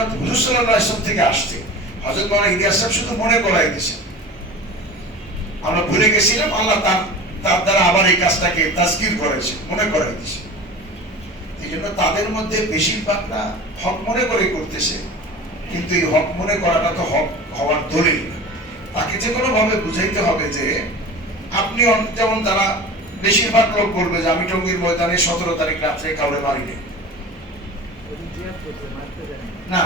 কেন হুজুর সাল্লাল্লাহু আলাইহি ওয়াসাল্লাম থেকে আসছে। হযরত মাওলানা ইলিয়াস সাহেব শুধু মনে করাই দিয়েছেন, আমরা ভুলে গেছিলাম, আল্লাহ তার দ্বারা আবার এই কাজটাকে তাজকির করেছে, মনে করাই দিয়েছে। এই জন্য তাদের মধ্যে বেশিরভাগরা হক মনে করে করতেছে, কিন্তু এই হক মনে করাটা তো হক হওয়ার দলিল না। তাকে যে কোনো ভাবে বুঝাইতে হবে যে আপনি, যেমন তারা বেশিরভাগ লোক বলবে যে আমি টঙ্গীর ময়দানে 17 তারিখ রাত্রে কাউরে মারিনি। না,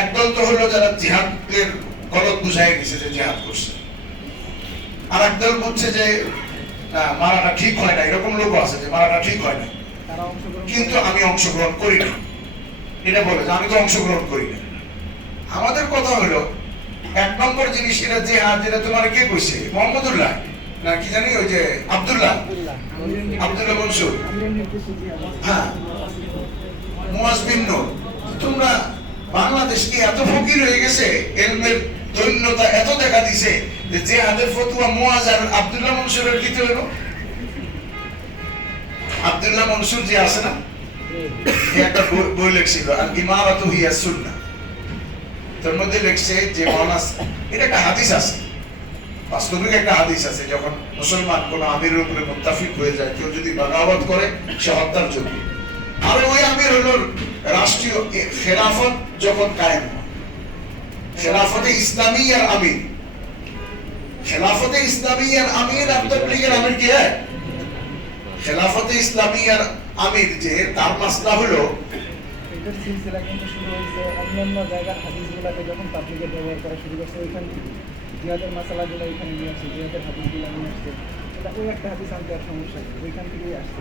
একদল তো হলো যারা জিহাদের গলত বুঝাই গেছে যে জিহাদ করছে, আর একদল বলছে যে না, মারাটা ঠিক হয় না। এরকম লোক আছে যে মারাটা ঠিক হয় না, কিন্তু আমি অংশগ্রহণ করি না, এটা বলে যে আমি তো অংশগ্রহণ করি না। আমাদের কথা হলো 1 নম্বর জিনিস, এটা জিহাদ, যেটা তোমার কে কইছে, মোহাম্মদুল্লাহ না কি জানি, ওই যে আব্দুল্লাহ মনসুর, হ্যাঁ, মুয়াজ বিন নূর। তোমরা বাংলাদেশ কি এত ফকির হয়ে গেছে, ইলমের দৈন্যতা এত দেখা দিছে যে জিহাদের ফতোয়া মুয়াজ আর আব্দুল্লাহ মনসুরের দিতে হলো। আব্দুল্লাহ মনসুর যে আছে না, একটা বই লিখছিল আর ইমারাতু হিয়া সুন্নাহ, তার মধ্যে লিখছে যে এটা একটা হাদিস আছে, বাস্তবিক একটা হাদিস আছে, যখন মুসলমান কোন আমিরের উপরে মুত্তাফিক হয়ে যায়, কেউ যদি বাগাবত করে সে হত্যার যোগ্য। আর ওই আমির হলো রাষ্ট্রীয় খেলাফত যখন কায়েম হয়, খেলাফতে ইসলামিয়ার আমির, খেলাফতে ইসলামিয়ার আমির আর তাবলীগের আমির কি হয়? খেলাফতে ইসলামিয়ার আমির যে তার মাসলা হলো, এটার সিলসিলা কিন্তু শুরু হয়েছে অন্যান্য জায়গার হাদিসগুলোকে যখন তাবলীগে ব্যবহার করা শুরু করছে, ওইখান থেকে জিহাদের মাসালাগুলো এখানে নিয়ে আসছে, জিহাদের হাদিসগুলো নিয়ে আসছে। এটা ওই একটা হাদিস আনতে আর সমস্যা নেই, ওইখান থেকেই আসছে।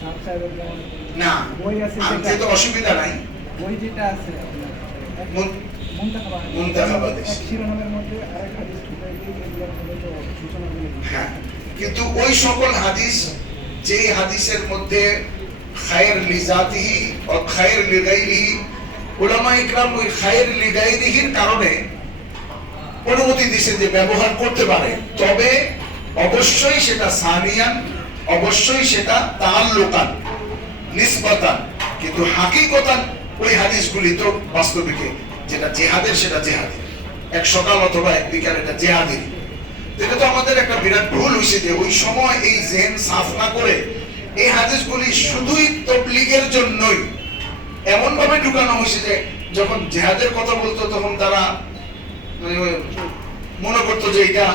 সাহেব সাহেবের যেমন না বই আছে, আনতে তো অসুবিধা নাই, বই যেটা আছে শিরোনামের মধ্যে আরেক হাদিস ঢুকাই দিয়ে এগুলোর মধ্যে তো সূচনাগুলো। হ্যাঁ, কিন্তু ওই সকল হাদিস যে হাদিসের মধ্যে খায়র লিজাতিহি ও খায়র লিগাইরিহি, উলামা ইকরাম ওই খায়র লিগাইরিহির কারণে অনুমতি দিয়েছে যে ব্যবহার করতে পারে, তবে অবশ্যই সেটা সানিয়ান, অবশ্যই সেটা তাআল্লুকান নিসবাতান, কিন্তু হাকিকতান ওই হাদিসগুলি তো বাস্তবিকে যেটা জিহাদের সেটা জিহাদের, এক সকাল অথবা এক বিকাল এটা জিহাদের। এটা তো আমাদের একটা বিরাট ভুল হয়েছে যে ওই সময় এই জেন সাফ না করে এই হাদিসগুলি শুধুই তাবলীগের জন্যই এমন ভাবে ঢুকানো হয়েছে যে যখন জিহাদের কথা বলতো তখন তারা মনে করতো যে এটা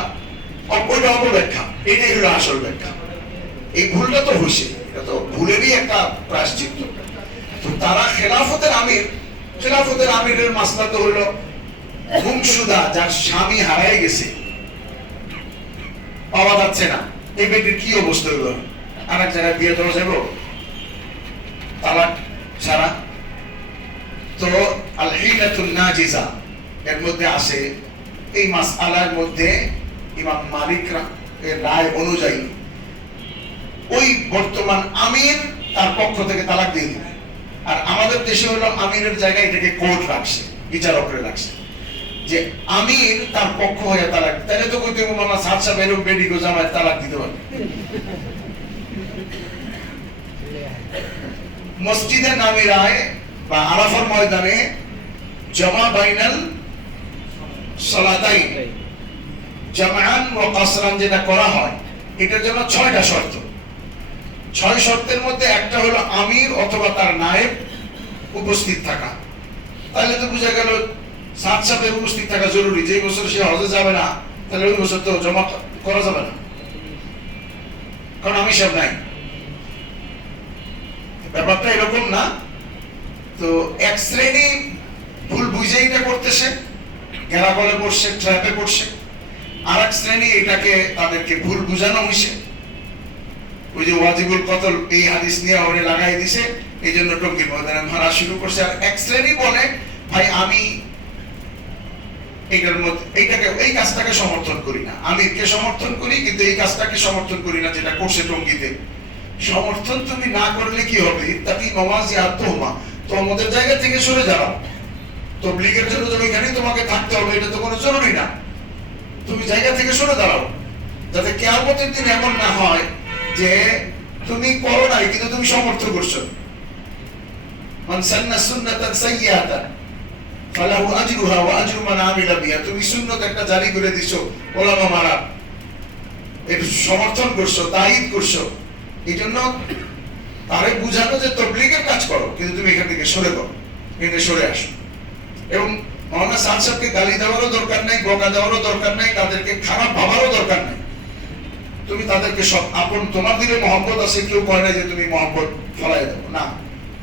অপব্যাখ্যা, এটাই হলো আসল ব্যাখ্যা। এই ভুলটা তো হয়েছে, এটা তো ভুলেরই একটা প্রায়শ্চিত্ত। তো তারা খেলাফতের আমিরের মাসলা তো হলো গুমশুদা, যার স্বামী হারাই গেছে, পাওয়া যাচ্ছে না, এই ব্যক্তির কি অবস্থা হলো, আর এক জায়গায় বিয়ে দেওয়া যাবো তালাক ছাড়া? তো আল হিলাতুন নাজিজা এর মধ্যে আসে, এই মাসআলার মধ্যে ইমাম মালিক এর রায় অনুযায়ী ওই বর্তমান আমির তার পক্ষ থেকে তালাক দিয়ে দিবে। আর আমাদের দেশে হলো আমিরের জায়গায় এটাকে কোর্ট রাখছে, বিচারকরে রাখছে, যে আমির তার পক্ষ হয়ে তালাক, তাহলে তো কইতে মামা সাত সাহেব এরকম বেডি গো জামায় তালাক দিতে পারে। মসজিদে নামিরায় বা আরাফার ময়দানে জামা বাইনাল সালাতাইন, জামাআন ওয়া কাসরান যেটা করা হয়, এটার জন্য 6টা শর্ত। 6 শর্তের মধ্যে একটা হলো আমির অথবা তার নায়েব উপস্থিত থাকা। তাহলে তো বোঝা গেল সাত সাহেবের উপস্থিত থাকা জরুরি। যে বছর সে হজে যাবে না, তাহলে ওই বছর তো জমা করা যাবে না, কারণ আমি সব নাই। ব্যাপারটা এরকম না। তো এক শ্রেণী ভুল বুঝে এটা করতেছে, গেরাগলে পড়ছে, ট্র্যাপে পড়ছে। আর এক শ্রেণী এটাকে তাদেরকে ভুল বুঝানো হয়েছে, ওই যে ওয়াজিবুল কতল এই হাদিস নিয়ে ওরে লাগাই দিছে, এই জন্য টঙ্গীর ময়দানে মারা শুরু করছে। আর এক শ্রেণী বলে ভাই আমি এইটার মধ্যে এই কাজটাকে সমর্থন করি না, আমিরকে সমর্থন করি কিন্তু এই কাজটাকে সমর্থন করি না যেটা করছে টঙ্গীতে। সমর্থন তুমি না করলে কি হবে? তাকি নমাজ আত্মহমা, তো আমাদের জায়গা থেকে সরে যাও। তাবলীগের জন্য তুমি এখানে তোমাকে থাকতে হবে, এটা তো কোনো জরুরি না। তুমি জায়গা থেকে সরে দাঁড়াও, যাতে কিয়ামতের দিন এমন না হয় যে তুমি করো নাই কিন্তু তুমি সমর্থন করছো। মান সান্না সুন্নাতান সাইয়্যাতান ফালাহু আজরুহা ওয়া আজরু মান আমিলা বিহা। তুমি সুন্নাত একটা জারি করে দিছো, ওলামা মারা এর সমর্থন করছো, তাইদ করছো, এই জন্য তারে বুঝানো যে তবলিগের কাজ করো, কিন্তু তুমি এখান থেকে সরে যাও, কিন্তু সরে আসো। এবং মাওলানা সাদ সাহেবকে গালি দেওয়ারও দরকার নাই, বকা দেওয়ারও দরকার নাই, তাদেরকে খারাপ ভাবারও দরকার নাই। তুমি তাদেরকে সব আপন, তোমার দিলে মহব্বত আছে, কেউ কয় না যে তুমি মহব্বত ফলাই দেবো, না,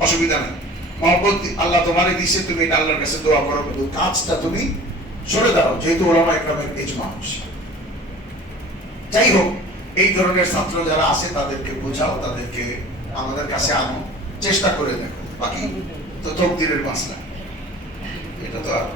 অসুবিধা নেই। মহব্বত আল্লাহ তোমারে দিছে, তুমি এটা আল্লাহর কাছে দোয়া করো, কিন্তু কাজটা তুমি সরে দাও, যেহেতু ওলামা ইকরামের ইজমা। যাই হোক, এই ধরনের ছাত্র যারা আছে তাদেরকে বোঝাও, তাদেরকে আমাদের কাছে আনো, চেষ্টা করে দেখো, বাকি তো তকদিরের মাসলা, এটা তো আর